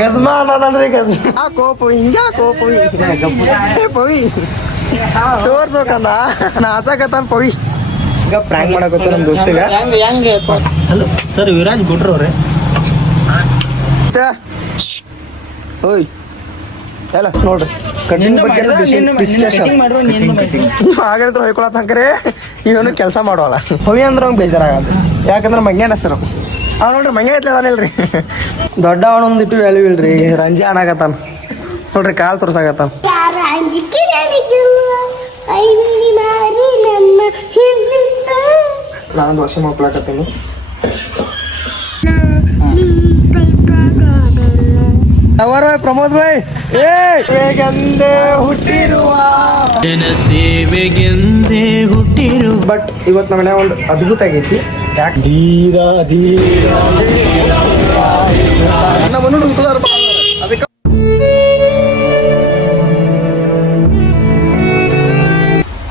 ಗಜ್ಮಾ ಅನ್ನೋದನ್ರಿ ಗಜ್ಮಾ COPU ಹಿಂಗ COPU Pavi ತೋರ್ಸೋಕಂದ ನಾಚಕತ್ತಾನ Pavi ಈಗ prank ಮಾಡಕತ್ತ ನಮ್ಮ ದೋಸ್ತಿಗ ಹಲೋ ಸರ್ ವಿರಾಜ್ ಗುಡ್ರು ಅವ್ರೆ ಓಯ್ ಎಲ್ಲ ನೋಡ್ರಿ ಕಟ್ಟಿಂಗ್ ಬಗ್ಗೆ ಡಿಸ್ಕಷನ್ ಹಾಗಾದ್ರೆ ಹೊಯ್ಕೊಳತ್ತಂಕ್ರೆ ಇವನು ಕೆಲಸ ಮಾಡೋಲ್ಲ ಪವಿ ಅಂದ್ರೆ ಅವ್ನು ಬೇಜಾರಾಗದು ಯಾಕಂದ್ರೆ ಮಂಗ್ಯಾನ ಹೆಸರು ಅವ್ ನೋಡ್ರಿ ಮಂಗ್ಯ ಐತ್ಲ ಅದಾನಿಲ್ರಿ ದೊಡ್ಡ ಅವನೊಂದಿಟ್ಟು ವ್ಯಾಲ್ಯೂ ಇಲ್ರಿ ರಂಜಿ ಆನಾಗತ್ತಾನ ನೋಡ್ರಿ ಕಾಲ್ ತೋರ್ಸಾಗತ್ತಾನ ನಾನೊಂದು ವರ್ಷ ಮಕ್ಕಳಾಕತ್ತೀನಿ ಅವರ ಪ್ರಮೋದ್ ಭಾಯ್ ಸೇವೆಗೆಂದೇ ಹುಟ್ಟಿರುವ ಸೇವೆಗೆಂದೇ ಹುಟ್ಟಿರು ಬಟ್ ಇವತ್ತು ನಮ್ಮ ಮನೆ ಒಂದು ಅದ್ಭುತ ಆಗೈತಿ ಯಾಕೆ ಅದಕ್ಕೆ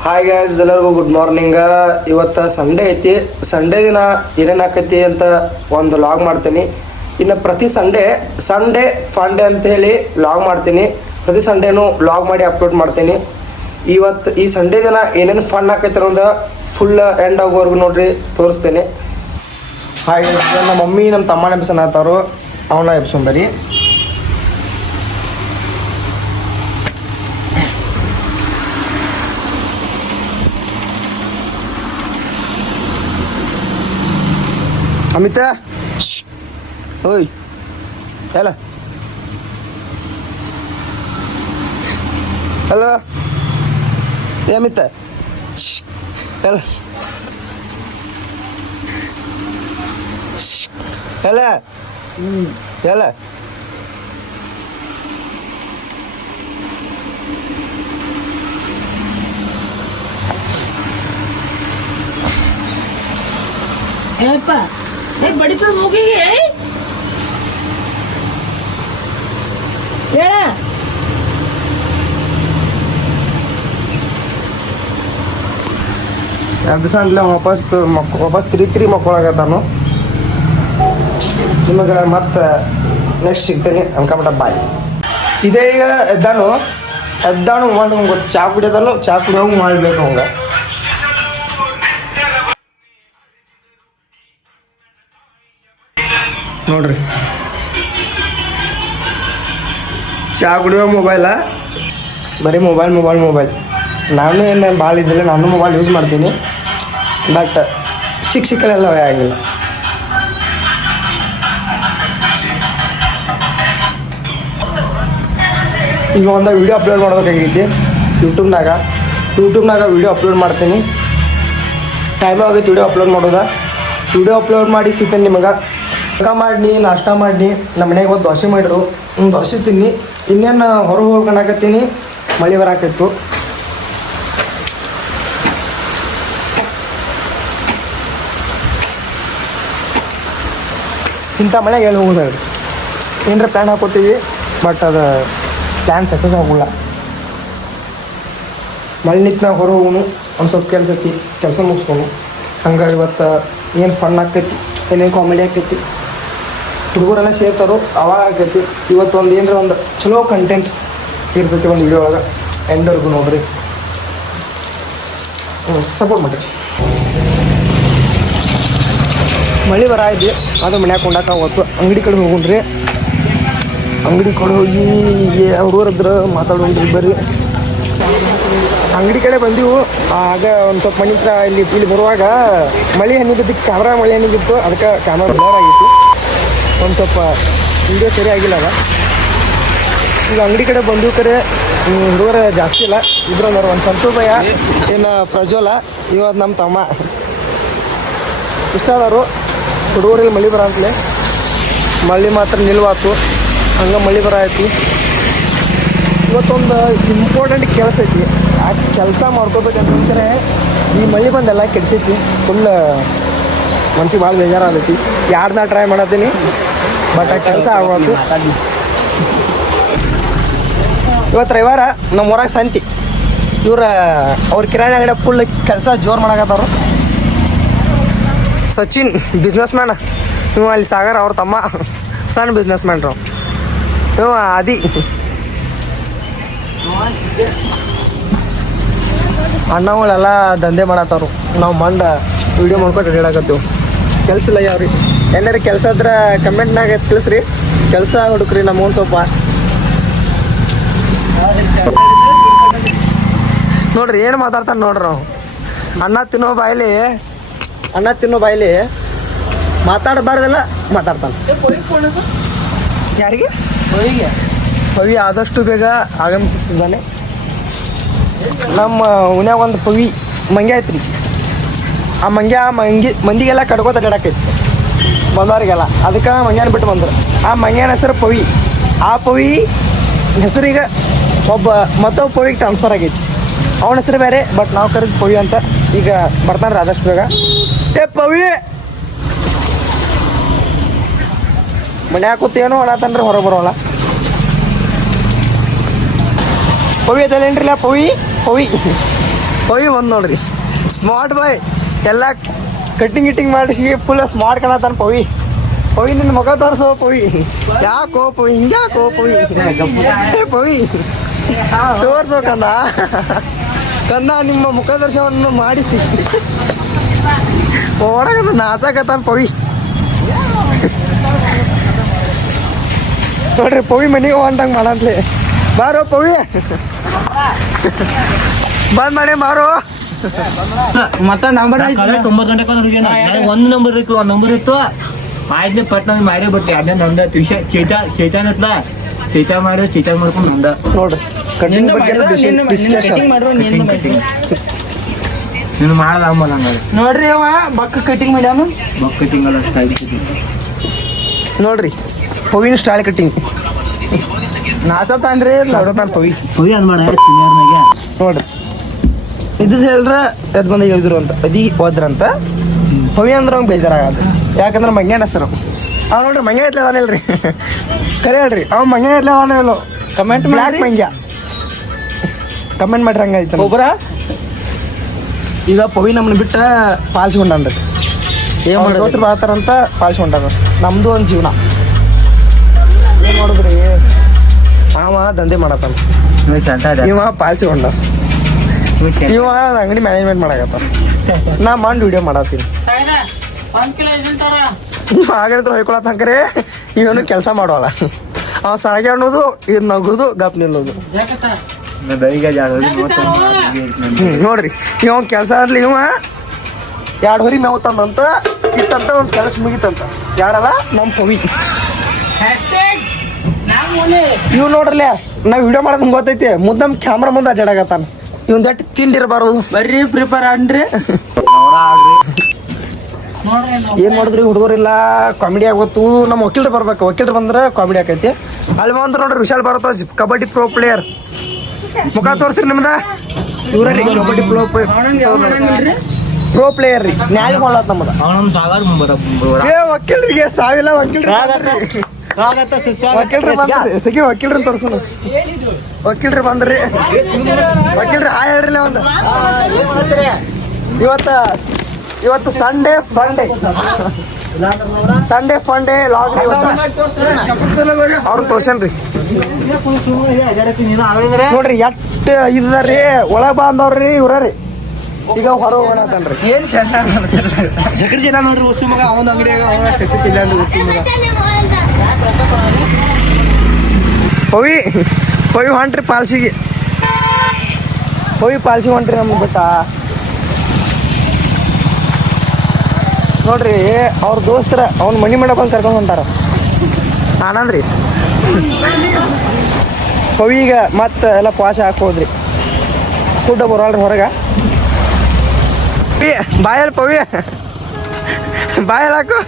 ಹಾಯ್ ಗೈಸ್ ಎಲ್ಲರಿಗೂ ಗುಡ್ ಮಾರ್ನಿಂಗ್. ಇವತ್ತು ಸಂಡೇ ಐತಿ. ಸಂಡೇ ದಿನ ಏನೇನು ಆಕೈತಿ ಅಂತ ಒಂದು ಲಾಗ್ ಮಾಡ್ತೀನಿ. ಇನ್ನು ಪ್ರತಿ ಸಂಡೇ ಫಂಡೇ ಅಂತೇಳಿ ಲಾಗ್ ಮಾಡ್ತೀನಿ. ಪ್ರತಿ ಸಂಡೇನು ಲಾಗ್ ಮಾಡಿ ಅಪ್ಲೋಡ್ ಮಾಡ್ತೀನಿ. ಇವತ್ತು ಈ ಸಂಡೇ ದಿನ ಏನೇನು ಫಂಡ್ ಆಕೈತಿ ಅನ್ನೋದು ಫುಲ್ ಎಂಡ್ ಆಗೋವರೆಗೂ ನೋಡ್ರಿ ತೋರಿಸ್ತೇನೆ. ಹಾಗೆ ನಮ್ಮ ಮಮ್ಮಿ ನಮ್ಮ ತಮ್ಮನ ಎಬ್ಸನ್ ಆತಾರೋ ಅವನ ಎಬ್ಸೊಂಬರಿ. ಅಮಿತ ಓಯ್ ಹೇಳ ಹಲೋ ಏ ಅಮಿತ ಹೇಳ ಹೇಳ ಹೇಳ ಏನಪ್ಪ ಬಡಿತದ ಮುಗಿಗೆ ಹೇಳ ಎರಡು ದಿವಸ ಅಂತಲೇ ವಾಪಸ್ ತಿರುಗಿ ಮಕ್ಕಳಾಗತ್ತಾನು. ನಿಮಗೆ ಮತ್ತೆ ನೆಕ್ಸ್ಟ್ ಸಿಗ್ತೇನೆ ಅನ್ಕೊಂಬಿಟ್ಟ ಬಾಯ್. ಇದೇ ಈಗ ಎದ್ದಾನು ಮಾಡಿ ಗೊತ್ತು ಚಾ ಕುಡಿಯೋದನ್ನು ಚಾ ಕುಡಿಯೋಂಗೆ ಮಾಡಬೇಕು ಅವಂಗೆ. ನೋಡ್ರಿ ಚಾ ಕುಡಿಯೋ ಮೊಬೈಲ ಬರೀ ಮೊಬೈಲ್. ನಾನು ಏನು ಭಾಳ ಇದ್ದಿಲ್ಲ, ನಾನು ಮೊಬೈಲ್ ಯೂಸ್ ಮಾಡ್ತೀನಿ. ಬಟ್ ಸಿಕ್ಕಲೆಲ್ಲ ಆಗಿಲ್ಲ. ಈಗ ಒಂದು ವಿಡಿಯೋ ಅಪ್ಲೋಡ್ ಮಾಡ್ಬೇಕಾಗೈತಿ ಯೂಟ್ಯೂಬ್ನಾಗ ವಿಡಿಯೋ ಅಪ್ಲೋಡ್ ಮಾಡ್ತೀನಿ. ಟೈಮ್ ಆಗೈತಿ ವಿಡಿಯೋ ಅಪ್ಲೋಡ್ ಮಾಡೋದ. ವಿಡಿಯೋ ಅಪ್ಲೋಡ್ ಮಾಡಿ ಸಿಗ್ತೇನೆ ನಿಮಗೆ. ಮಾಡಿ ನಾಷ್ಟ ಮಾಡಿ ನಮ್ಮ ಮನೆಗೆ ಒಂದು ದೋಸೆ ಮಾಡಿದ್ರು. ದೋಸೆ ತಿನ್ನಿ. ಇನ್ನೇನು ಹೊರಗೆ ಹೋಗ್ಕೊಳಕತ್ತೀನಿ. ಮಳೆ ಬರಾಕತ್ತು. ಇಂಥ ಮಳೆಗೆ ಹೇಳಿ ಹೋಗೋದು ಹೇಳ್ರಿ. ಏನರ ಪ್ಲ್ಯಾನ್ ಹಾಕೋತೀವಿ ಬಟ್ ಅದು ಪ್ಲ್ಯಾನ್ ಸಕ್ಸಸ್ ಆಗೋಲ್ಲ. ಮಳೆ ನಿಂತು ಹೊರಗೆ ಹೋಗೋನು ಒಂದು ಸ್ವಲ್ಪ ಕೆಲಸ ಮುಗಿಸ್ಕೊನು. ಹಂಗೆ ಇವತ್ತು ಏನು ಫನ್ ಆಕೈತಿ, ಏನೇನು ಕಾಮಿಡಿ ಆಕೈತಿ, ಹುಡುಗರೆಲ್ಲ ಸೇರ್ತಾರೋ ಅವಾಗ ಆಕೈತಿ. ಇವತ್ತು ಒಂದು ಏನರ ಒಂದು ಚಲೋ ಕಂಟೆಂಟ್ ಇರ್ತೈತಿ ಒಂದು ವಿಡಿಯೋ ಒಳಗೆ. ಎಂಡ್ವರೆಗೂ ನೋಡ್ರಿ, ಸಪೋರ್ಟ್ ಮಾಡಿರಿ. ಮಳೆ ಬರ ಇದ್ದಿ ಅದು ಮನ್ಯಾಗ ಕೊಂಡಾಕ ಅವತ್ತು ಅಂಗಡಿ ಕಡೆ ಹೋಗುಣ್ರಿ. ಅಂಗಡಿ ಕಡೆ ಹೋಗಿ ಹುಡುಗರದ್ರ ಮಾತಾಡೋಣ್ರಿ. ಬರ್ರಿ ಅಂಗಡಿ ಕಡೆ ಬಂದೆವು. ಆಗ ಒಂದು ಸ್ವಲ್ಪ ಮನೆ ಹತ್ರ ಇಲ್ಲಿ ಬರುವಾಗ ಮಳೆ ಹನಿಬಿದ್ದು ಕ್ಯಾಮ್ರಾ ಮಳೆ ಹನಿಬಿತ್ತು. ಅದಕ್ಕೆ ಕ್ಯಾಮ್ರಾ ಬ್ಲರ್ ಆಗಿತ್ತು. ಒಂದು ಸ್ವಲ್ಪ ವಿಡಿಯೋ ಸರಿ ಆಗಿಲ್ಲ ಅದ. ಈಗ ಅಂಗಡಿ ಕಡೆ ಬಂದು ಕರೆ ಹುಡುಗರ ಜಾಸ್ತಿ ಇಲ್ಲ, ಇಬ್ಬರು ಅಂದರು. ಒಂದು ಸಂತು ಭಯ ಏನು ಪ್ರಜ್ವಲ, ಇವತ್ತು ನಮ್ಮ ತಮ್ಮ ಇಷ್ಟ ಅದಾರು. ಹುಡುಗರಲ್ಲಿ ಮಳೆ ಬರ ಅಂತಲೇ ಮಳೆ ಮಾತ್ರ ನಿಲ್ವಾತು. ಹಂಗೆ ಮಳೆ ಬರ ಐತಿ. ಇವತ್ತೊಂದು ಇಂಪಾರ್ಟೆಂಟ್ ಕೆಲಸ ಐತಿ. ಆ ಕೆಲಸ ಮಾಡ್ಕೋಬೇಕಂತಂದ್ರೆ ಈ ಮಳೆ ಬಂದೆಲ್ಲ ಕೆಡ್ಸೈತಿ. ಫುಲ್ ಮನ್ಸಿಗೆ ಭಾಳ ಬೇಜಾರಾಗೈತಿ. ಯಾರನ್ನ ಟ್ರೈ ಮಾಡತ್ತೀನಿ ಬಟ್ ಆ ಕೆಲಸ ಆಗೋದು. ಇವತ್ತು ರವಿವಾರ ನಮ್ಮ ಊರಾಗ ಸಂತಿ. ಅವ್ರ ಕಿರಾಣಿ ಅಂಗಡಿ ಫುಲ್ ಕೆಲಸ ಜೋರು ಮಾಡಕತ್ತಾರು. ಸಚಿನ್ ಬಿಸ್ನೆಸ್ ಮ್ಯಾನ್, ನೀವು ಅಲ್ಲಿ ಸಾಗರ್ ಅವ್ರ ತಮ್ಮ ಸಣ್ಣ ಬಿಸ್ನೆಸ್ ಮ್ಯಾನ್ರು. ಇವ ಆದಿ ಅಣ್ಣಗಳೆಲ್ಲ ದಂಧೆ ಮಾಡತ್ತಾರು. ನಾವು ಮಂಡ ವಿಡಿಯೋ ಮಾಡ್ಕೊಂಡು ಹೇಳಕತ್ತೀವಿ. ಕೆಲಸ ಇಲ್ಲ ಯಾವ್ರಿ ಎಲ್ಲಾರು ಕೆಲಸ ಇದ್ರೆ ಕಮೆಂಟ್ನಾಗ ತಿಳಿಸ್ರಿ. ಕೆಲಸ ಹುಡುಕ್ರಿ ನಮ್ಮೊಂದು ಸ್ವಲ್ಪ. ನೋಡ್ರಿ ಏನು ಮಾತಾಡ್ತಾನೆ ನೋಡ್ರಿ. ನಾವು ಅನ್ನ ತಿನ್ನೋ ಬಾಯ್ಲಿ ಮಾತಾಡಬಾರ್ದೆಲ್ಲ ಮಾತಾಡ್ತಾನೆ. ಯಾರಿಗೆ? ಪವಿ ಆದಷ್ಟು ಬೇಗ ಆಗಮಿಸುತ್ತಿದ್ದಾನೆ. ನಮ್ಮ ಉನ್ಯಾಗ ಒಂದು ಪವಿ ಮಂಗ್ಯ ಐತ್ರಿ. ಆ ಮಂದಿಗೆಲ್ಲ ಕಡ್ಕೋತ ಅಡ್ಯಾಡಕೈತಿ ಬಂದವ್ರಿಗೆಲ್ಲ. ಅದಕ್ಕೆ ಮಂಗ್ಯಾನ ಬಿಟ್ಟು ಬಂದರು. ಆ ಮಂಗ್ಯನ ಹೆಸರು ಪವಿ. ಆ ಪವಿ ಹೆಸರಿಗೆ ಮತ್ತೊಬ್ಬ ಪವಿಗೆ ಟ್ರಾನ್ಸ್ಫರ್ ಆಗೈತಿ. ಅವನ ಹೆಸರು ಬೇರೆ, ಬಟ್ ನಾವು ಕರೆದು ಪವಿ ಅಂತ. ಈಗ ಬರ್ತಾನೆ ಆದಷ್ಟು ಬೇಗ. ಪವಿ ಮನ್ಯಾಗ ಕೂತು ಏನೋ ಅನ್ನತಾನ್ರಿ, ಹೊರಗೆ ಬರೋಲ್ಲ. ಪವಿ ಅದಲ್ಲೇನ್ರಿಲ್ಲ ಪವಿ ಬಂದು ನೋಡ್ರಿ. ಸ್ಮಾರ್ಟ್ ಬಾಯ್ ಎಲ್ಲ ಕಟ್ಟಿಂಗ್ ಮಾಡಿಸಿ ಫುಲ್ ಸ್ಮಾರ್ಟ್ ಕಾಣತಾನ ಪವಿ. ನಿನ್ನ ಮುಖ ತೋರಿಸೋ ಪವಿ. ಯಾಕೋ ಪವಿ ಹಿಂಗ್ಯಾಕೋ ಪವಿ? ಪವಿ ತೋರ್ಸೋ ಕಂದ ನಿಮ್ಮ ಮುಖ ದರ್ಶನವನ್ನು ಮಾಡಿಸಿ ಓಡಾಗದ ನಾಚಾಕತ್ತಾನ ಪವಿ. ನೋಡ್ರಿ ಪವಿ ಮನೆಗೆ ಹೊಂಟಂಗೆ ಮಾಡಂತ್ಲಿ. ಬಾರೋ ಪವಿ, ಬಂದ್ ಮಾಡಿ ಬಾರೋ. ಮತ್ತೆ ನಂಬರ್ 9 ಗಂಟೆ ಒಂದು ನಂಬರ್ ಇತ್ತು ಆಯ್ತು ಪಟ್ ನಮ್ಗೆ ಮಾಡೇ ಬಿಟ್ಟು ಅದೇ ನಂದ ವಿಷಯ ಚೇತನ್ ಇತ್ಲ ಚೇತ ಮಾಡ್ಕೊಂಡು ನಂದ ನೋಡ್ರಿ. ನೀನು ಮಾಡ್ದ ನೋಡ್ರಿ ಅವ ಬಕ್ಕ ಕಟಿಂಗ್ ಮಾಡ್ಯಾನ. ಕಟಿಂಗ್ ಅಲ್ಲ ಸ್ಟೈಲ್ ನೋಡ್ರಿ ಪವಿನ ಸ್ಟೈಲ್ ಕಟ್ಟಿಂಗ್ ನಾಚತಾನ್ರಿ. ನಾಚತಾನ ಪವಿ ಅನ್ಮಾಡ ನೋಡ್ರಿ. ಇದ್ದು ಹೇಳ್ರ ಎದ್ ಬಂದ ಇದ್ರು ಅಂತ ಹೋದ್ರಂತ. ಪವಿ ಅಂದ್ರೆ ಅವ್ನು ಬೇಜಾರಾಗದು. ಯಾಕಂದ್ರೆ ಮಂಗ್ಯಾನ ಹೆಸರು. ಅವ್ ನೋಡ್ರಿ ಮಂಗ್ಯ ಐತ್ಲೆ ಅದಾನಿಲ್ರಿ. ಕರೆ ಹೇಳ್ರಿ ಅವ್ ಮಂಗ್ಯ ಐತ್ಲೆ ಅವನ ಕಮೆಂಟ್ ಬ್ಲ್ಯಾಕ್ ಮಂಗ್ಯ ಕಮೆಂಟ್ ಮಾಡ್ರಿ. ಹಂಗೈತ ಒಬ್ಬರ ಈಗ ಪವಿ ನಮ್ಮನ್ನ ಬಿಟ್ಟ ಪಾಲ್ಸ್ಕೊಂಡ್ರಿ. ಏನ್ ಮಾಡೋದು ಬರ್ತಾರಂತ ಪಾಲ್ಸ್ಕೊಂಡಾರ. ನಮ್ದು ಒಂದು ಜೀವನ ಏನ್ ಮಾಡುದ್ರಿ. ಅವ ದಂಧೆ ಮಾಡತ್ತಾನ, ಇವ ಪಾಲ್ಸ್ಕೊಂಡ, ಇವ ಅಂಗಡಿ ಮ್ಯಾನೇಜ್ಮೆಂಟ್ ಮಾಡಕತ್ತಾನ. ನಾ ಮಾಡಿ ವಿಡಿಯೋ ಮಾಡತ್ತೀನಿ. ಇವ ಆಗಿದ್ರು ಹೊಯ್ಕೊಳತ್ತಂಕರೆ ಇವನು ಕೆಲಸ ಮಾಡೋಲ್ಲ. ಅವ ಸಾಗೆ ಅನ್ನೋದು ಇದು ನಗೋದು ಗಪ್ ನಿಲ್ಲೋದು. ನೋಡ್ರಿ ಇವ ಕೆಲಸ ಆದ್ಲಿ. ಇವ 2 ಹೊರಿ ಮೇವು ತಂದಂತ ಇತ್ತಂತ ಒಂದು ಕೆಲಸ ಮುಗಿತಂತ. ಯಾರಲ್ಲ ನಮ್ಮ ಪವಿ. ಇವ್ ನೋಡ್ರಲ್ಲ ನಾವ್ ವಿಡಿಯೋ ಮಾಡೋದ್ ಗೊತ್ತೈತಿ. ಮುದ್ದಮ್ ಕ್ಯಾಮ್ರಾ ಮುಂದೆ ಅಡ್ಡಾಡಕತ್ತಾನ. Even that ತಿಂಡಿರಬಾರದು. ಬರ್ರಿ ಪ್ರಿಪೇರ್ ಆಡ್ರಿ. ಏನ್ ಮಾಡಿದ್ರಿ ಹುಡುಗರಿಲ್ಲ ಕಾಮಿಡಿ ಆಗೋತು. ನಮ್ಮ ವಕೀಲರು ಬರ್ಬೇಕು. ವಕೀಲರು ಬಂದ್ರೆ ಕಾಮಿಡಿ ಆಕೈತಿ. ಅಲ್ಲಿ ಬಂದ್ರೆ ನೋಡ್ರಿ ವಿಶಾಲ್ ಬರತ್ತ ಕಬಡ್ಡಿ ಪ್ರೋ ಪ್ಲೇಯರ್. ಮುಖ ತೋರ್ಸ್ರಿ ನಿಮ್ದ. ಇವ್ರಿ ಕಬಡ್ಡಿ ಪ್ರೋ ಪ್ಲೇಯರ್ ರೀ. ನ್ಯಾಯ ಕೊಳ್ಳತ್ ನಮ್ಮದ. ವಕೀಲರಿಗೆ ಸಾವಿಲ್ಲ. ವಕೀಲ್ರಿ ತೋರ್ಸೋಣ. ವಕೀಲ್ರಿ ಬಂದ್ರಿ. ವಕೀಲ್ರಿ ಹಾಯ್ ಹೇಳ್ರಿ. ಒಂದು ಇವತ್ತು ಸಂಡೇ ಫಂಡೇ ಲಾಗ್ ಅವ್ರು ತೋರ್ಸನ್ರಿ. ನೋಡ್ರಿ ಎಟ್ ಇದ್ರಿ ಒಳಗ್ ಬಂದವ್ರಿ ಇವ್ರಿ. ಈಗ ಹೊರ ಹೋಗೋಣತನ್ರಿ. ಏನ್ ಜಗರ್ ಜನ ನೋಡ್ರಿ ಉಸು ಮಗ ಅವನ ಅಂಗಡಿಯಾಗ ಪವಿ ಹೊಂಟ್ರಿ ಪಾಲ್ಸಿಗೆ. ಪಾಲ್ಸಿಗೆ ಹೊಂಟ್ರಿ ನಮ್ಗೆ ಬಿಟ್ಟ. ನೋಡ್ರಿ ಅವ್ರ ದೋಸ್ತರ ಅವ್ನ ಮನಿ ಮೇಡ ಬಂದು ಕರ್ಕೊಂಡು ಹೊಂಟಾರ. ಆನಂದ್ರಿ ಪವಿಗ ಮತ್ತೆ ಎಲ್ಲ ಪಾಶ ಹಾಕೋದ್ರಿ. ಕೂಟ ಬರೋಲ್ರಿ ಹೊರಗೆ. ಬಾಯಲ್ಲಿ ಪವಿ ಬಾಯಲ್ಲಿ ಹಾಕು.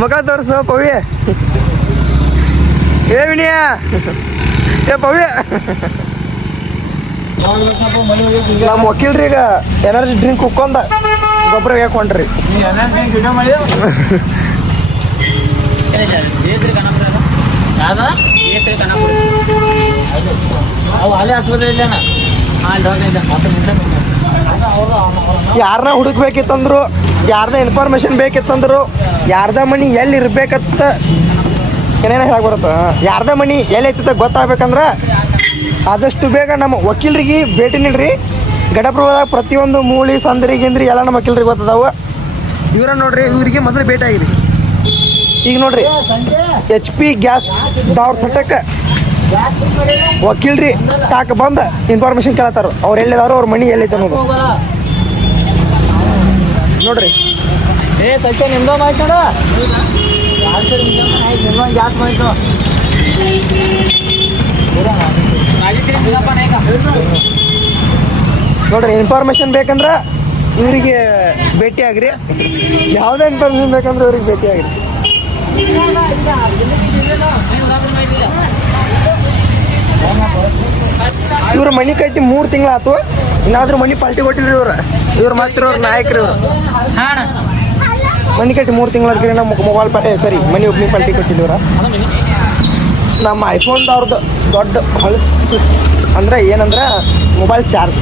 ಮುಖ ತೋರಿಸು ಪವಿ. ವಿನಯ ಪವಿ. ನಮ್ಮ ವಕೀಲ್ರಿ ಈಗ ಎನರ್ಜಿ ಡ್ರಿಂಕ್ ಕುಕ್ಕೊಂಡ ಗೊಬ್ಬರ ಹಾಕೊಂಡ್ರಿ. ಯಾರನ್ನ ಹುಡುಕ್ಬೇಕಿತ್ತಂದ್ರು, ಯಾರ್ದ ಇನ್ಫಾರ್ಮೇಶನ್ ಬೇಕಿತ್ತಂದ್ರು, ಯಾರ್ದ ಮನಿ ಎಲ್ಲಿ ಇರ್ಬೇಕತ್ತ ಏನೇನು ಹೇಳಕ್ ಬರುತ್ತೆ ಯಾರ್ದ ಮನಿ ಎಲ್ಲೈತಿ ಗೊತ್ತಾಗ್ಬೇಕಂದ್ರೆ ಆದಷ್ಟು ಬೇಗ ನಮ್ಮ ವಕೀಲರಿಗೆ ಭೇಟಿ ನೀಡ್ರಿ. ಗಡಪ್ರಭಾದಾಗ ಪ್ರತಿಯೊಂದು ಮೂಳಿ ಸಂದ್ರಿ ಗಿಂದ್ರಿ ಎಲ್ಲ ನಮ್ಮ ವಕೀಲರಿಗೆ ಗೊತ್ತದಾವು. ಇವ್ರ ನೋಡ್ರಿ, ಇವರಿಗೆ ಮೊದಲು ಭೇಟಿ ಆಗಿರಿ. ಈಗ ನೋಡ್ರಿ HP ಗ್ಯಾಸ್ ದವ್ರ ಸಟ್ಟಕ್ಕೆ ವಕೀಲ್ರಿ ತಾಕ ಬಂದು ಇನ್ಫಾರ್ಮೇಶನ್ ಕೇಳತ್ತಾರ. ಅವ್ರು ಎಲ್ಲಿದಾರೋ ಅವ್ರ ಮನಿ ಎಲ್ಲೈತೆ ಅನ್ನೋದು ನೋಡ್ರಿ. ಸತ್ಯ ನಿಮ್ದು ಮಾಹಿತಿ ನೋಡು, ಗ್ಯಾಸ್ ಮಾಹಿತಿ ನೋಡ್ರಿ. ಇನ್ಫಾರ್ಮೇಶನ್ ಬೇಕಂದ್ರೆ ಇವರಿಗೆ ಭೇಟಿ ಆಗ್ರಿ. ಯಾವುದೇ ಇನ್ಫಾರ್ಮೇಶನ್ ಬೇಕಂದ್ರೆ ಇವ್ರಿಗೆ ಭೇಟಿ ಆಗ್ರಿ. ಇವ್ರ ಮನಿ ಕಟ್ಟಿ 3 ತಿಂಗಳಾತು, ಇನ್ನಾದ್ರೂ ಮನಿ ಪಾಲ್ಟಿ ಕೊಟ್ಟಿಲ್ರಿ ಇವ್ರು ಮಾತ್ರ ಅವ್ರ ನಾಯಕರು. ಇವರು ಮನಿ ಕಟ್ಟಿ 3 ತಿಂಗಳಾದ್ರಿ ನಮ್ಮ ಮೊಬೈಲ್ ಮನಿ ಒಬ್ಬನಿ ಪಾಲ್ಟಿ ಕೊಟ್ಟಿದ್ದೀವ್ರ. ನಮ್ಮ ಐಫೋನ್ದವ್ರದ್ದು ದೊಡ್ಡ ಹೊಲಸು ಅಂದ್ರೆ ಏನಂದ್ರೆ ಮೊಬೈಲ್ ಚಾರ್ಜ್.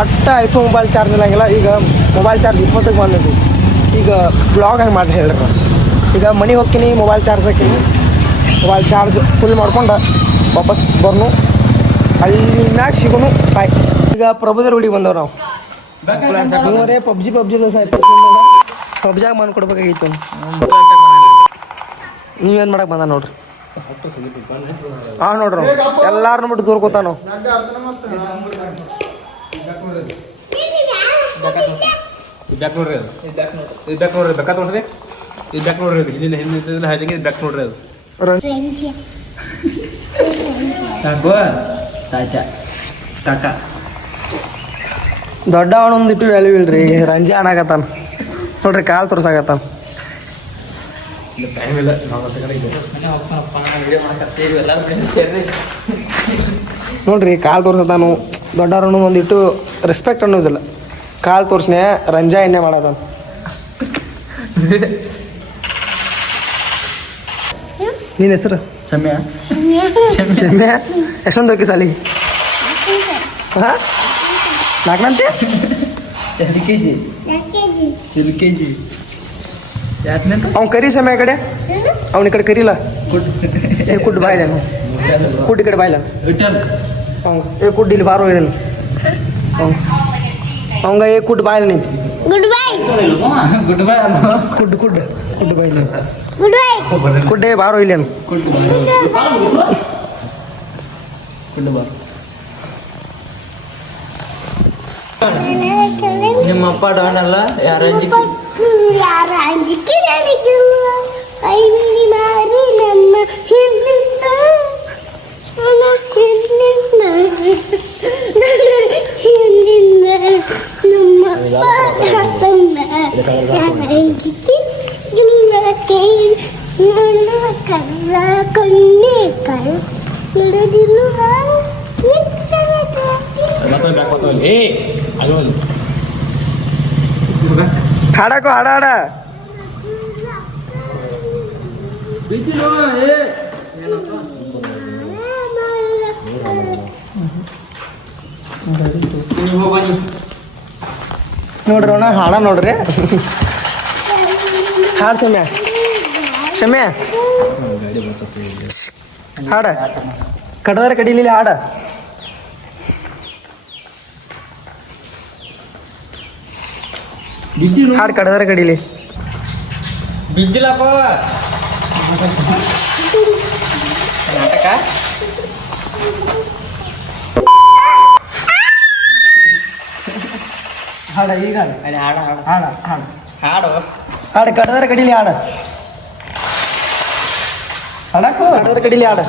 ಒಟ್ಟು ಐಫೋನ್ ಮೊಬೈಲ್ ಚಾರ್ಜ್ ಇಲ್ಲಂಗಿಲ್ಲ. ಈಗ ಮೊಬೈಲ್ ಚಾರ್ಜ್ 20ಕ್ಕೆ ಬಂದಿದ್ವಿ. ಈಗ ಬ್ಲಾಗ್ ಹಂಗೆ ಮಾಡಿ ಹೇಳ್ರಿ. ಈಗ ಮನೆಗೆ ಹೋಗ್ತೀನಿ, ಮೊಬೈಲ್ ಚಾರ್ಜ್ ಹಾಕಿನಿ, ಮೊಬೈಲ್ ಚಾರ್ಜ್ ಫುಲ್ ಮಾಡ್ಕೊಂಡು ವಾಪಸ್ ಬರ್ನು ಅಲ್ಲಿ ಮ್ಯಾಚ್ ಸಿಗೋನು ಬಾಯ್. ಈಗ ಪ್ರಭುದೇವ್ರ ಹುಡುಗಿ ಬಂದವ್ರು ನಾವು. ಇವರೇ ಪಬ್ಜಿದ ಸಾಯ್ತು ಪಬ್ಜಾಗ ಮಾಡ್ಕೊಡ್ಬೇಕಾಗಿತ್ತು. ನೀವೇನು ಮಾಡಕ್ಕೆ ಬಂದ ನೋಡ್ರಿ. ನೋಡ್ರಿ ಎಲ್ಲಾರನ್ನ ಬಿಟ್ಟು ದೂರ ಕೂತಾನು. ದೊಡ್ಡ ಅವನೊಂದಿಟ್ಟು ವ್ಯಾಲ್ಯೂ ಇಲ್ರಿ. ರಂಜಿ ಆಣಾಗತ್ತಾನ ನೋಡ್ರಿ, ಕಾಲು ತೋರ್ಸಾಗತ್ತಾನ. ನೋಡ್ರಿ ಕಾಲು ತೋರ್ಸತಾನು. ದೊಡ್ಡವ್ರನ್ನು ಒಂದಿಟ್ಟು ರೆಸ್ಪೆಕ್ಟ್ ಅನ್ನೋದಿಲ್ಲ. ಕಾಲು ತೋರ್ಸ್ನೆ ರಂಜಾ ಎಣ್ಣೆ ಮಾಡೋದಾನ. ನಿನ್ನ ಹೆಸರು? ಸಮಯ ಶಮ್ಯ. ಎಷ್ಟೊಂದು ಹೋಗಿ ಸಾಲಿಗೆ? ಹಾಂ, 4ನಂತೆ? 2 kg. ಅವ್ನು ಕರಿ ಸಮಯ ಕಡೆ, ಅವ್ನ ಈ ಕಡೆ ಕರಿಲ್ಲ. ಕುಡ್ ಬಾಯ್ಲೇನು, ಕುಡ್ ಈ ಕಡೆ ಬಾಯ್ಲ. ಕುಡ್ ಇಲ್ಲಿ ಬಾರೋ ಏನೇನು ಅವಂಗ ಕುಡ್ ಬಾಯ್ಲ ನೀನು. ಕುಡ್ ಬಾಯ್ಲ ಕುಡ್ಡೇ ಬಾರೋ ಇಲ್ಲೇನು. ನಿಮ್ಮಪ್ಪ ಡಾನಲ್ಲ ಯಾರ ಅಂಜಿಕೆ ನನಗಿಲ್ಲ. ಕೈ ಮಾರಿ ನನ್ನ ಹಿಂದಿನ ನಮ್ಮಪ್ಪ ಅಂಜಿಕೆ ಇಲ್ಲ. ಕೈ ಕಲ್ಲ ಕಣ್ಣೆ ಕಲ್ ಹಿಡಿದಿಲ್ಲ. ಹಾಡಾಕೋ ಹಾಡ ನೋಡ್ರಿ ಅಣ್ಣ, ಹಾಡ ನೋಡ್ರಿ. ಹಾಡು ಶಮ್ಯ ಹಾಡ ಕಡದಾರ ಕಡಿಲಿ ಹಾಡ. ಹಾಡು ಕಡದಾರ ಕಡಿಲಿ. ಬಿದ್ದಿಲ್ಲಪ್ಪ ನಾಟಕ. ಹಾಡ ಈಗ ಹಾಡು ಹಾಡು ಕಡದಾರ ಕಡಿಲಿ ಹಾಡ. ಹಾಡಕ್ಕೂ ಕಡದಾರ ಕಡಿಲಿ ಹಾಡ.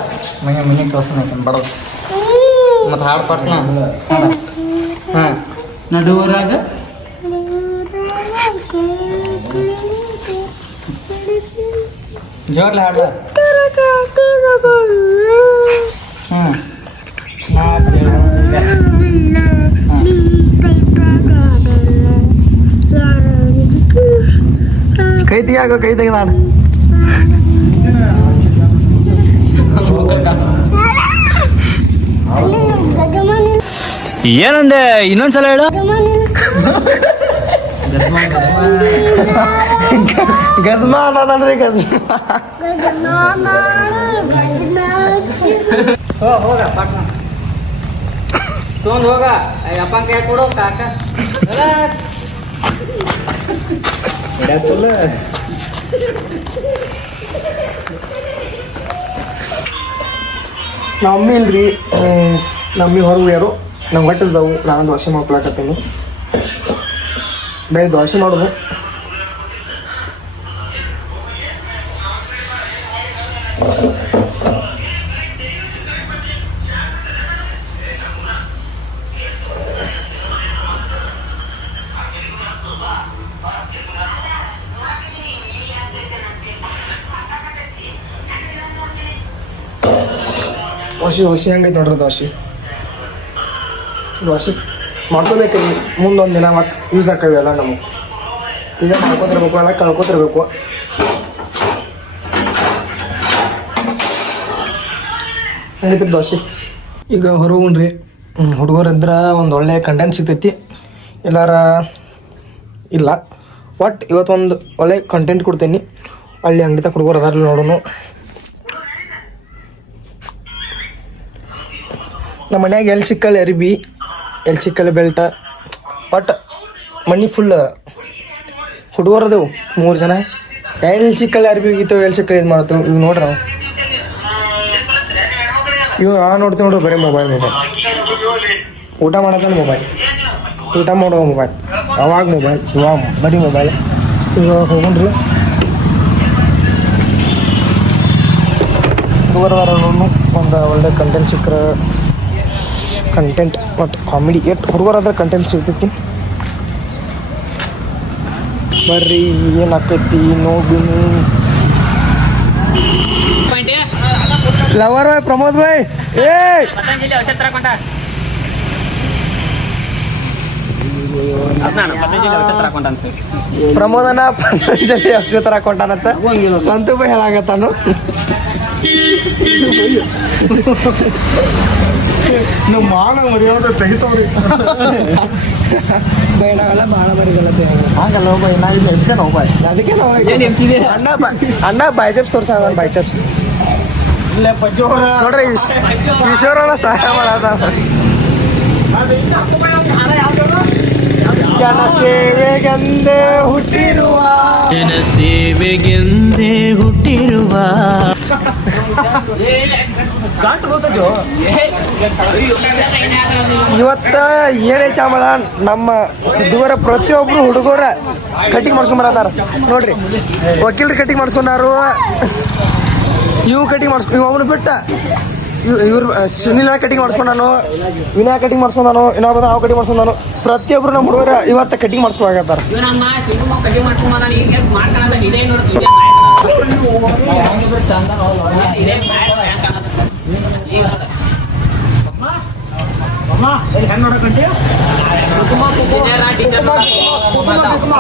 ಮನೆ ತೋರ್ಸ ಬಡದು ಮತ್ತು ಹಾಡು ಪಟ್ನ ಹಾಂ ನಡುವರಾಗ ಜೋರ್ಲೆ ಹಾಡ. ಕೈ ತೆಗಿಯಾಗ ಕೈ ತೆಗೆದ ಹಾಡು. ಏನಂದೆ ಇನ್ನೊಂದ್ಸಲ ಹೇಳು. ಗಜ್ಮಾ ಅನ್ನೋದನ್ರಿ ಗಜ್ಮಾ. ಹೋಗ ಪಟ್ನ ತೊಗೊಂಡ್ ಹೋಗ ಅಪ್ಪನ ಕೈ ಕೊಡು ಕಾಕ ನಮ್ಮಿ ಇಲ್ರಿ, ನಮ್ಮಿ ಹೊರಗೆ ಯಾರು ನಮ್ಗೆ ಗಟ್ಟಿಸ್ದವು. ನಾನು ದೋಸೆ ಮಾಡ್ಕೊಳಕತ್ತೀನಿ. ಬೇರೆ ದೋಸೆ ಮಾಡೋದು. ದೋಸೆ ಹೆಂಗೈತೆ ನೋಡ್ರಿ ದೋಸೆ ಮಾಡ್ಕೋಬೇಕ್ರಿ. ಮುಂದೊಂದು ದಿನ ಮತ್ತೆ ಯೂಸ್ ಆಕವಿ ಎಲ್ಲ ನಮಗೆ. ಈಗ ಮಾಡ್ಕೊತಿರ್ಬೇಕು, ಎಲ್ಲ ಕಳ್ಕೊತಿರ್ಬೇಕು. ಹೆಂಗೈತ್ರಿ ದೋಸೆ? ಈಗ ಹೊರಗುಣ್ರಿ ಹುಡುಗರಿದ್ರೆ ಒಂದು ಒಳ್ಳೆ ಕಂಟೆಂಟ್ ಸಿಗ್ತೈತಿ. ಎಲ್ಲಾರ ಇಲ್ಲ ಒಟ್ಟು ಇವತ್ತೊಂದು ಒಳ್ಳೆ ಕಂಟೆಂಟ್ ಕೊಡ್ತೀನಿ. ಅಲ್ಲಿ ಅಂಗಡಿ ತಕ್ಕ ಹುಡುಗರು ಅದಾರಲ್ಲ ನೋಡೋನು. ನಮ್ಮ ಮನ್ಯಾಗ ಎಲ್ಲಿ ಸಿಕ್ಕಲ್ಲ ಅರಿಬಿ, ಎಲ್ಲಿ ಸಿಕ್ಕಲ್ಲ ಬೆಲ್ಟ, ಒಟ್ಟು ಮನಿ ಫುಲ್ ಹುಡುಗರದವು 3 ಜನ. ಎಲ್ಲಿ ಸಿಕ್ಕಲ್ಲ ಅರಿಬಿ ಹೋಗಿತ್ತೇವೆ, ಎಲ್ಲಿ ಸಿಕ್ಕಲ್ಲ ಇದು ಮಾಡ್ತೇವೆ. ಇವು ನೋಡ್ರಿ ನಾವು ಇವು ನೋಡ್ತೀವಿ ನೋಡ್ರಿ, ಬರೀ ಮೊಬೈಲ್. ಊಟ ಮಾಡೋದನ್ನ ಮೊಬೈಲ್, ಊಟ ಮಾಡೋ ಮೊಬೈಲ್, ಅವಾಗ ಮೊಬೈಲ್, ಇವಾಗ ಬರೀ ಮೊಬೈಲ್. ಇವಾಗ ಹೋಗ್ರಿ ಹುಡುಗರದಾರ ಒಂದು ಒಳ್ಳೆ ಕಂಟೆಂಟ್ ಸಿಕ್ಕರೆ, ಕಂಟೆಂಟ್ ಮತ್ತು ಕಾಮಿಡಿ ಎಷ್ಟು ಹುಡುಗರಾದ್ರೆ ಕಂಟೆಂಟ್ ಸಿಗ್ತೈತಿ. ಬರ್ರಿ ಏನು ಆಕೈತಿ ನೋಡಿನಿ. ಲವರ್ ಬಾಯ್ ಪ್ರಮೋದ್ ಬಾಯ್, ಪ್ರಮೋದನ ಪತಂಜಲಿ ಔಷಧ ಹಾಕೊಂಡಾನಂತ ಸಂತು ಬಾಯ್ ಹೇಳಾಗತ್ತಾನು. ನಾವು ಮಾನ ಮರ್ಯಾದೆ ತೆಗಿತಾವ್ರಿ. ಬೇಡವೆಲ್ಲ ಭಾಳ ಮರಿಗಲ್ಲತ್ತೆ ಹಾಗಲ್ಲ ಬಾಯ್, ನಾ ಇಲ್ಲಿ ಎಪ್ಸೆ ನಾವು ಬಾಯ್. ಅದಕ್ಕೆ ನಾವು ಅಣ್ಣ ಬೈಜೆಪ್ಸ್ ತೋರ್ಸ ಬೈಜೆಪ್ಸ್ ನೋಡ್ರಿ. ಈಶ್ವರನ ಸಹಾಯ ಮಾಡದ. ಜನ ಸೇವೆಗೆಂದೇ ಹುಟ್ಟಿರುವ ಇವತ್ತ ಏನೈತೆ ಆಮೇಲೆ ನಮ್ಮ ಹುಡುಗರ ಪ್ರತಿಯೊಬ್ರು ಹುಡುಗರ ಕಟಿಂಗ್ ಮಾಡ್ಸ್ಕೊಂಬರದಾರ ನೋಡ್ರಿ. ವಕೀಲ್ರು ಕಟಿಂಗ್ ಮಾಡಿಸ್ಕೊಂಡಾರು, ಇವು ಕಟಿಂಗ್ ಇವ್ ಅವನು ಬಿಟ್ಟ ಇವ್ರು ಸುನಿಲ ಕಟಿಂಗ್ ಮಾಡಿಸ್ಕೊಂಡಾನು, ವಿನಯ ಕಟಿಂಗ್ ಮಾಡಿಸ್ಕೊಂಡಾನು, ಇನ್ನೊಬ್ಬ ನಾವು ಕಟಿಂಗ್ ಮಾಡಿಸ್ಕೊಂಡಾನು. ಪ್ರತಿಯೊಬ್ರು ನಮ್ಮ ಹುಡುಗರ ಇವತ್ತ ಕಟಿಂಗ್ ಮಾಡಿಸ್ಕೊಳಕತ್ತಾರ.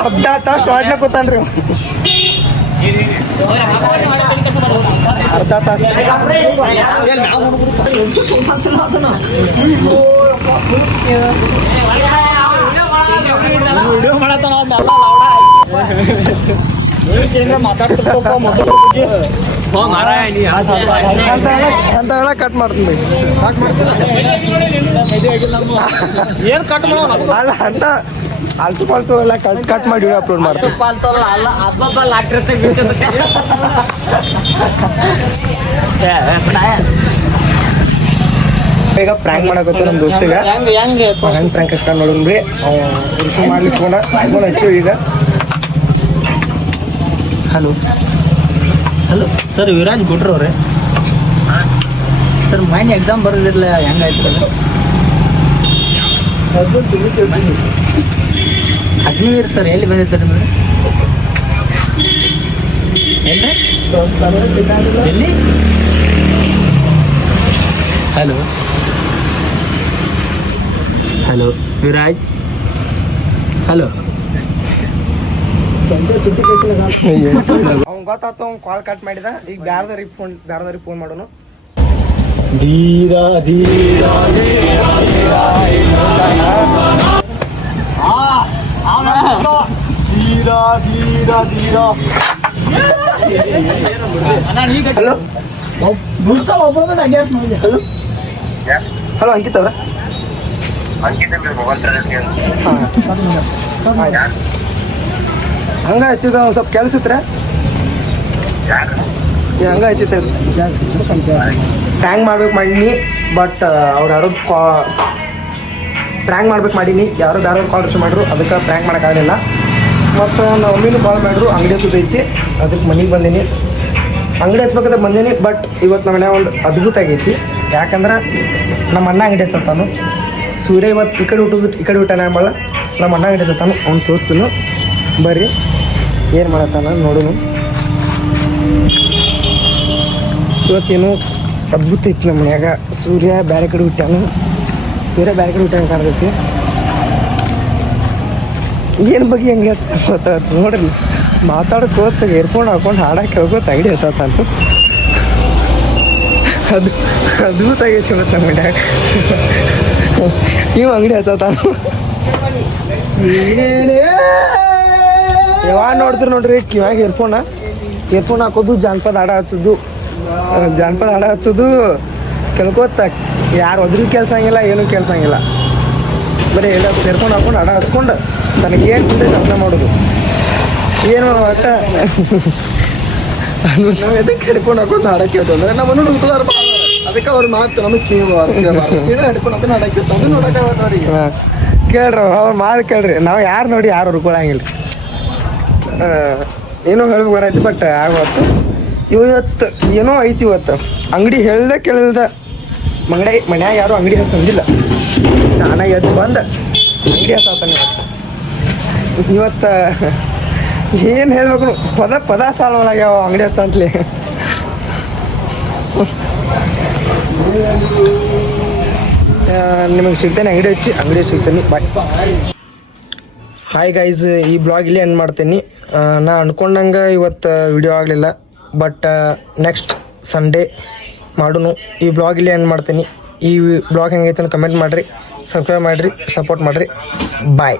ಅರ್ಧ ತಾಸು ಟಾಯ್ಲೆಟ್ ಕೂತಾನ್ರಿ, ಅರ್ಧ ತಾಸು. ಅಂತೆಲ್ಲ ಕಟ್ ಮಾಡ್ತೀನಿ. ಏನು ಕಟ್ ಮಾಡೋ ಅಲ್ಲ ಅಂತ ಆಲ್ತು ಪಾಲ್ತು ಎಲ್ಲ ಕಟ್ ಮಾಡಿ ಅಪ್ಲೋಡ್ ಮಾಡ್ತೀನಿ. ಈಗ ಪ್ರ್ಯಾಂಕ್ ಮಾಡಕತ್ತ ನಮ್ಮ ದೋಸ್ತಿಗ. ಹೆಂಗೆ ಪ್ರ್ಯಾಂಕ್ ಹಾಕ ನೋಡೋಣ್ರಿ. ಅವ್ರು ಮಾಡ್ಲಿಕ್ಕೆ ಫೋನ್ ಹಚ್ಚಿವಿ ಈಗ. ಹಲೋ ಹಲೋ ಸರ್, ವಿರಾಜ್ ಗುಡ್ರು ಅವ್ರೆ. ಸರ್ ಮೈನ್ ಎಕ್ಸಾಮ್ ಬರೋದಿಲ್ಲ, ಹೆಂಗಾಯ್ತು ಅಗ್ನಿವೀರ್ ಸರ್? ಎಲ್ಲಿ ಬಂದಿತ್ತು ನಿಮಗೆ? ಎಲ್ಲಿ? Hello hello Viraj, hello. ಅವ್ನು ಗೊತ್ತಾಯ್ತು, ಅವ್ನು ಕಾಲ್ ಕಟ್ ಮಾಡಿದ. ಈಗ ಬ್ಯಾರ್ದವ್ರಿಗೆ ಫೋನ್ ಮಾಡೋನು. ಧೀರಾ ಧೀರಾ ಧೀರಾ ಧೀರಾ ಹಲೋ ಹಲೋ ಅಂಕಿತ್ ಅವ್ರ ಹಂಗ ಹಚ್ಚಿದ ಒಂದು ಸ್ವಲ್ಪ ಕೆಲಸ ಇತ್ರ ಹಂಗ ಹಚ್ಚಿತ್ತ ಪ್ರ್ಯಾಂಕ್ ಮಾಡ್ಬೇಕು ಮಾಡೀನಿ ಬಟ್ ಅವ್ರು ಯಾರೋ ಪ್ರ್ಯಾಂಕ್ ಮಾಡ್ಬೇಕು ಮಾಡೀನಿ ಯಾರೋ ಬೇರೆಯವ್ರು ಕಾಲ್ ರಿಸೀವ್ ಮಾಡ್ರು ಅದಕ್ಕೆ ಪ್ರ್ಯಾಂಕ್ ಮಾಡೋಕ್ಕಾಗಲಿಲ್ಲ ಮತ್ತು ನಮ್ಮ ಮಮ್ಮಿನೂ ಕಾಲ್ ಮಾಡ್ರು ಅಂಗಡಿ ಹಚ್ಚೋದೈತಿ ಅದಕ್ಕೆ ಮನೆಗೆ ಬಂದೀನಿ ಅಂಗಡಿ ಹಚ್ಬೇಕಂತ ಬಂದೀನಿ ಬಟ್ ಇವತ್ತು ನಮ್ಮ ಮನೆ ಒಂದು ಅದ್ಭುತ ಆಗೈತಿ ಯಾಕಂದ್ರೆ ನಮ್ಮ ಅಣ್ಣ ಅಂಗಡಿ ಹಚ್ಚತ್ತಾನು ಸೂರ್ಯ ಇವತ್ತು ಈ ಕಡೆ ಹುಟ್ಟುಬಿಟ್ಟು ಈ ಕಡೆ ಹುಟ್ಟಾನ ಅಂಬಲ್ಲ ನಮ್ಮ ಅಣ್ಣ ಅಂಗಡಿ ಹಚ್ಚತ್ತಾನು ಅವ್ನು ತೋರಿಸ್ತೀನಿ ಬರ್ರಿ ಏನು ಮಾಡತ್ತಾನ ನೋಡೋನು ಇವತ್ತೇನು ಅದ್ಭುತ ಐತಿ ನಮ್ಮ ಮನ್ಯಾಗ ಸೂರ್ಯ ಬೇರೆ ಕಡೆ ಹುಟ್ಟಾನು ಕಾಣ್ತೈತಿ ಏನು ಬಗ್ಗೆ ಹಂಗೆ ನೋಡ್ರಿ ಮಾತಾಡ್ಕೋತ ಏರ್ಫೋನ್ ಹಾಕೊಂಡು ಹಾಡಕ್ಕೆ ಹೋಗೋತ ಅಂಗಡಿ ಹಚ್ಚತ್ತಾನು ಅದು ಅದ್ಭುತ ಆಗೈತಿ ಮತ್ತು ನಮ್ಮ ಮನ್ಯಾಗ ನೀವು ಅಂಗಡಿ ಹಚ್ಚತ್ತಾನು ಯಾವಾಗ ನೋಡಿದ್ರು ನೋಡ್ರಿ ಕಿವಾಗ ಏರ್ಫೋನ್ ಹಾಕೋದು ಜಾನಪದ ಹಾಡ ಹಚ್ಚೋದು ಕೇಳ್ಕೋತ ಯಾರು ಅದ್ರೂ ಕೆಲ್ಸಂಗಿಲ್ಲ ಏನೂ ಕೆಲ್ಸಂಗಿಲ್ಲ ಬರೀ ಎಲ್ಲ ಏರ್ಫೋನ್ ಹಾಕೊಂಡು ಹಾಡ ಹಚ್ಕೊಂಡು ನನಗೇನು ಮುಂದೆ ಕೆಲಸ ಮಾಡೋದು ಏನು ಒಟ್ಟ ನಾವು ಎದಕ್ಕೆ ಹೆಡ್ಕೊಂಡು ಹಾಕೊಂಡು ಹಾಡ ಕೇಳ್ತು ಅಂದ್ರೆ ನಮ್ಮನ್ನು ಹುಡುಕಲಾರ ಅದಕ್ಕೆ ಅವ್ರ ಮಾತು ನಮಗೆ ಹೆಡ್ಕೊಂಡು ಹಾಕೊಂಡು ಹಾಡ ಕೇಳ್ತು ಅದು ನೋಡೋಕ್ಕಾಗತ್ತೆ ಅವ್ರಿಗೆ ಕೇಳ್ರಿ ಅವ್ರ ಮಾತು ಕೇಳ್ರಿ ನಾವು ಯಾರು ನೋಡಿ ಯಾರು ಹುಡ್ಕೊಳಂಗಿಲ್ಲ ಏನೋ ಹೇಳ್ಬೇಕು ಬರೈತಿ ಬಟ್ ಆಗೋತ್ತು ಇವತ್ತು ಏನೋ ಐತಿ ಇವತ್ತು ಅಂಗಡಿ ಹೇಳ್ದೆ ಕೇಳಿಲ್ದ ಮನ್ಯಾಗ ಯಾರು ಅಂಗಡಿ ಹಚ್ಚಂದಿಲ್ಲ ನಾನೇ ಎದ್ದು ಬಂದು ಅಂಗಡಿ ಹತ್ತಾನೆ ಇವತ್ತು ಏನು ಹೇಳ್ಬೇಕು ಪದ ಸಾಲ್ವಲಾಗ್ಯಾವ ಅಂಗಡಿ ಹಚ್ಚಂತಲಿ ನಿಮಗೆ ಸಿಗ್ತೇನೆ ಅಂಗಡಿ ಸಿಗ್ತೇನೆ ಬಾಯ್ ಹಾಯ್ ಗೈಸ್ ಈ ಬ್ಲಾಗ್ ಇಲ್ಲಿ ಎಂಡ್ ಮಾಡ್ತೀನಿ ನಾ ಅನ್ಕೊಂಡಂಗೆ ಇವತ್ತು ವಿಡಿಯೋ ಆಗಲಿಲ್ಲ ಬಟ್ ನೆಕ್ಸ್ಟ್ ಸಂಡೇ ಮಾಡೋನು ಈ ಬ್ಲಾಗ್ ಇಲ್ಲಿ ಎಂಡ್ ಮಾಡ್ತೀನಿ ಈ ಬ್ಲಾಗ್ ಹೆಂಗೈತೆ ಕಮೆಂಟ್ ಮಾಡಿರಿ ಸಬ್ಸ್ಕ್ರೈಬ್ ಮಾಡಿರಿ ಸಪೋರ್ಟ್ ಮಾಡಿರಿ ಬಾಯ್